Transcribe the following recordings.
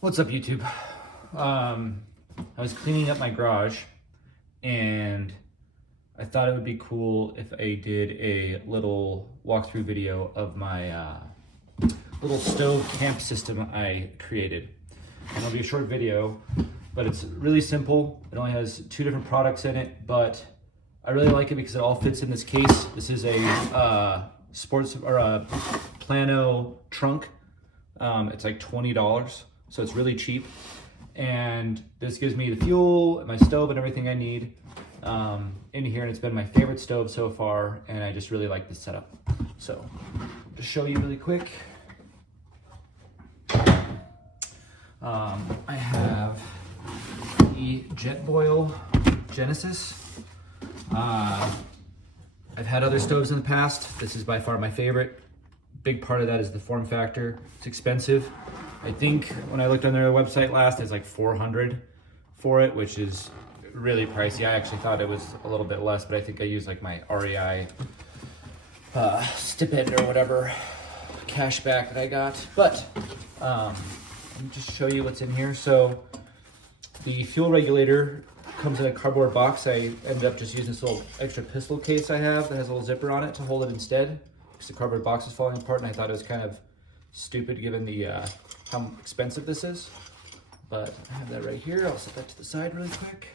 What's up, YouTube? I was cleaning up my garage and I thought it would be cool if I did a little walkthrough video of my little stove camp system I created. And it'll be a short video, but it's really simple. It only has 2 different products in it, but I really like it because it all fits in this case. This is a sports or a Plano trunk. It's like $20. So it's really cheap, and this gives me the fuel, my stove, and everything I need in here, and it's been my favorite stove so far, and I just really like this setup. So to show you really quick, I have the Jetboil Genesis. I've had other stoves in the past. This is by far my favorite. Big part of that is the form factor. It's expensive. I think when I looked on their website last, it's like $400 for it, which is really pricey. I actually thought it was a little bit less, but I think I used like my REI stipend or whatever cashback that I got. But let me just show you what's in here. So the fuel regulator comes in a cardboard box. I ended up just using this little extra pistol case I have that has a little zipper on it to hold it instead, because the cardboard box is falling apart, and I thought it was kind of stupid given the how expensive this is. But I have that right here. I'll set that to the side really quick.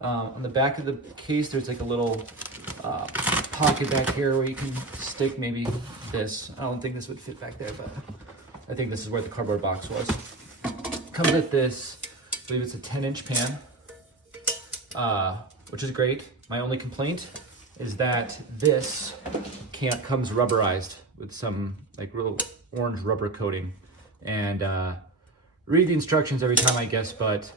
On the back of the case, there's like a little pocket back here where you can stick maybe this. I don't think this would fit back there, but I think this is where the cardboard box was. Comes with this, I believe it's a 10-inch pan, which is great. My only complaint is that this comes rubberized with some like little orange rubber coating, and read the instructions every time, I guess, but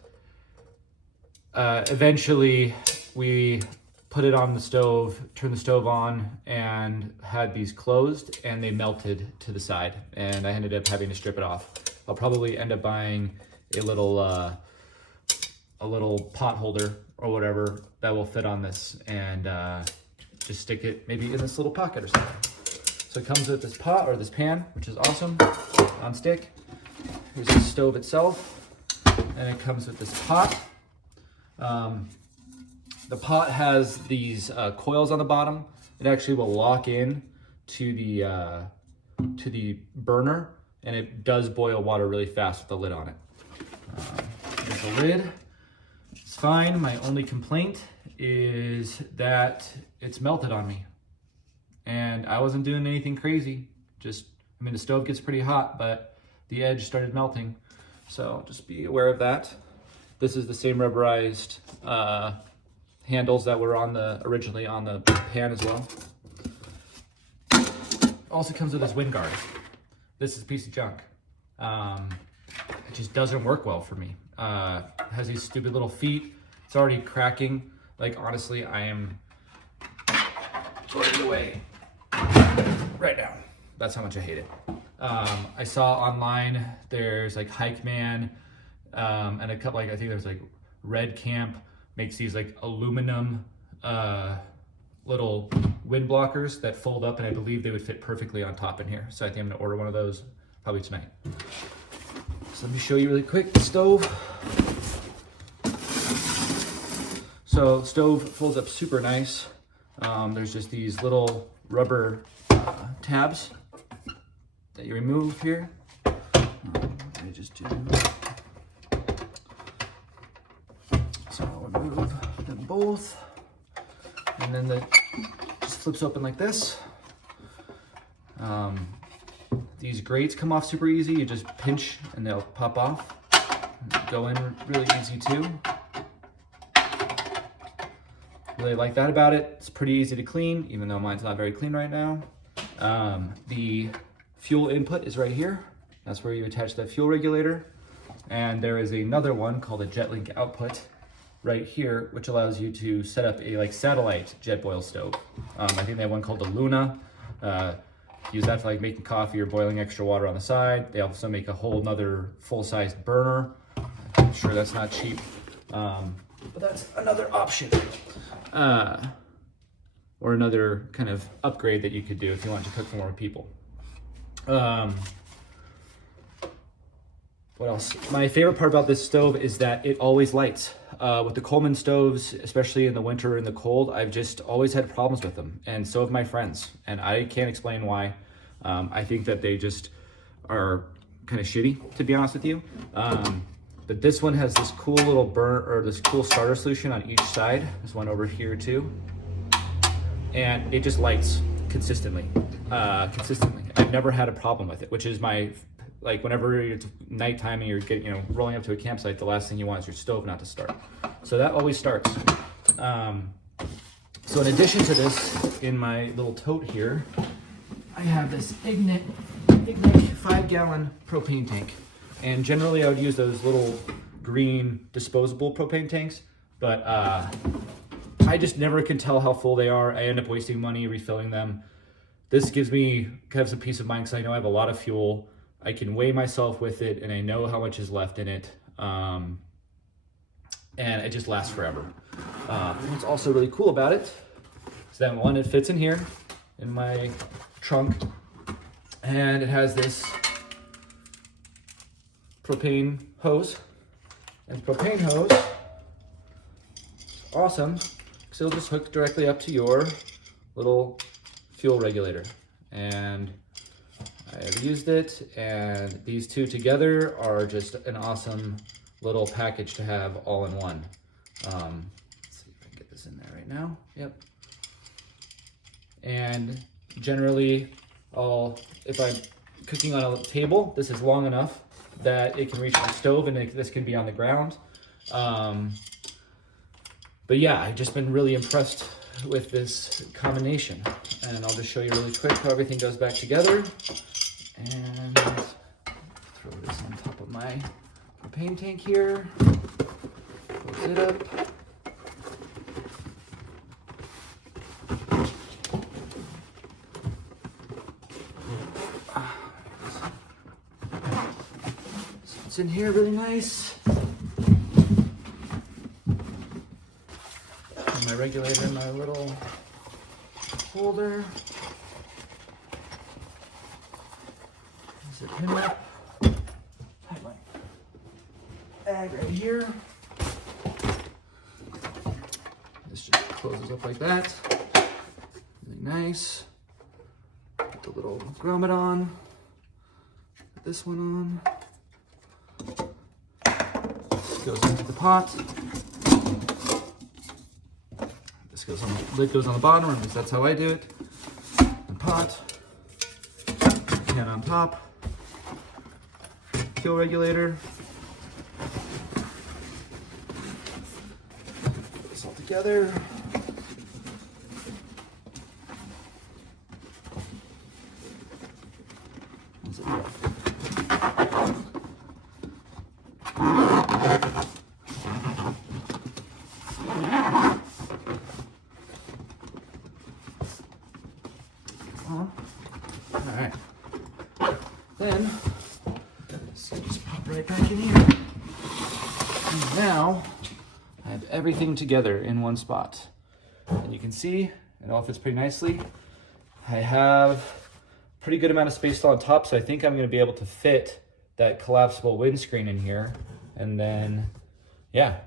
eventually we put it on the stove, turned the stove on, and had these closed, and they melted to the side, and I ended up having to strip it off. I'll probably end up buying a little pot holder or whatever that will fit on this, and just stick it maybe in this little pocket or something. So it comes with this pot or this pan, which is awesome, on stick. Here's the stove itself, and it comes with this pot. The pot has these coils on the bottom. It actually will lock in to the burner, and it does boil water really fast with the lid on it. There's the lid. It's fine. My only complaint is that it's melted on me. And I wasn't doing anything crazy. Just, I mean, the stove gets pretty hot, but the edge started melting. So just be aware of that. This is the same rubberized handles that were originally on the pan as well. Also comes with this wind guard. This is a piece of junk. It just doesn't work well for me. It has these stupid little feet. It's already cracking. Like, honestly, I am throwing it away right now. That's how much I hate it. I saw online there's like Hike Man and a couple, like I think there's like Red Camp makes these like aluminum little wind blockers that fold up, and I believe they would fit perfectly on top in here. So I think I'm gonna order one of those probably tonight. So let me show you really quick the stove. So stove folds up super nice. There's just these little rubber tabs that you remove here. Let me just do. So I'll remove them both, and then it just flips open like this. These grates come off super easy. You just pinch and they'll pop off. Go in really easy too. Really like that about it. It's pretty easy to clean, even though mine's not very clean right now. The fuel input is right here. That's where you attach that fuel regulator. And there is another one called a JetLink output right here, which allows you to set up a like satellite Jetboil stove. I think they have one called the Luna. Use that for like making coffee or boiling extra water on the side. They also make a whole nother full-sized burner. I'm sure that's not cheap, but that's another option. Or another kind of upgrade that you could do if you want to cook for more people. What else? My favorite part about this stove is that it always lights. With the Coleman stoves, especially in the winter and the cold, I've just always had problems with them, and so have my friends. And I can't explain why. I think that they just are kind of shitty, to be honest with you. But this one has this cool little burn, or this cool starter solution on each side. There's one over here too. And it just lights consistently. I've never had a problem with it, which is my, like whenever it's nighttime and you're getting, rolling up to a campsite, the last thing you want is your stove not to start. So that always starts. So in addition to this, in my little tote here, I have this Ignik 5-gallon propane tank. And generally I would use those little green disposable propane tanks, but I just never can tell how full they are. I end up wasting money refilling them. This gives me kind of some peace of mind because I know I have a lot of fuel. I can weigh myself with it and I know how much is left in it. And it just lasts forever. What's also really cool about it is that one, it fits in here in my trunk, and it has this propane hose. And the propane hose is awesome because it'll just hook directly up to your little fuel regulator. And I have used it, and these two together are just an awesome little package to have all in one. Let's see if I can get this in there right now. Yep. And generally, if I'm cooking on a table, this is long enough that it can reach the stove, and this can be on the ground. But yeah, I've just been really impressed with this combination. And I'll just show you really quick how everything goes back together. And throw this on top of my propane tank here. Close it up. So it's in here really nice. And my regulator in my little holder. Zip him up. Have my bag right here. This just closes up like that. Really nice. Put the little grommet on. Put this one on. Goes into the pot. This goes on, the lid goes on the bottom, or at least that's how I do it. The pot. Can on top. Fuel regulator. Put this all together. All right. Then just pop right back in here. And now I have everything together in one spot. And you can see it all fits pretty nicely. I have a pretty good amount of space on top, so I think I'm going to be able to fit that collapsible windscreen in here. And then, yeah,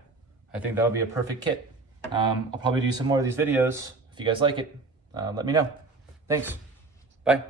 I think that'll be a perfect kit. I'll probably do some more of these videos. If you guys like it, let me know. Thanks. Bye.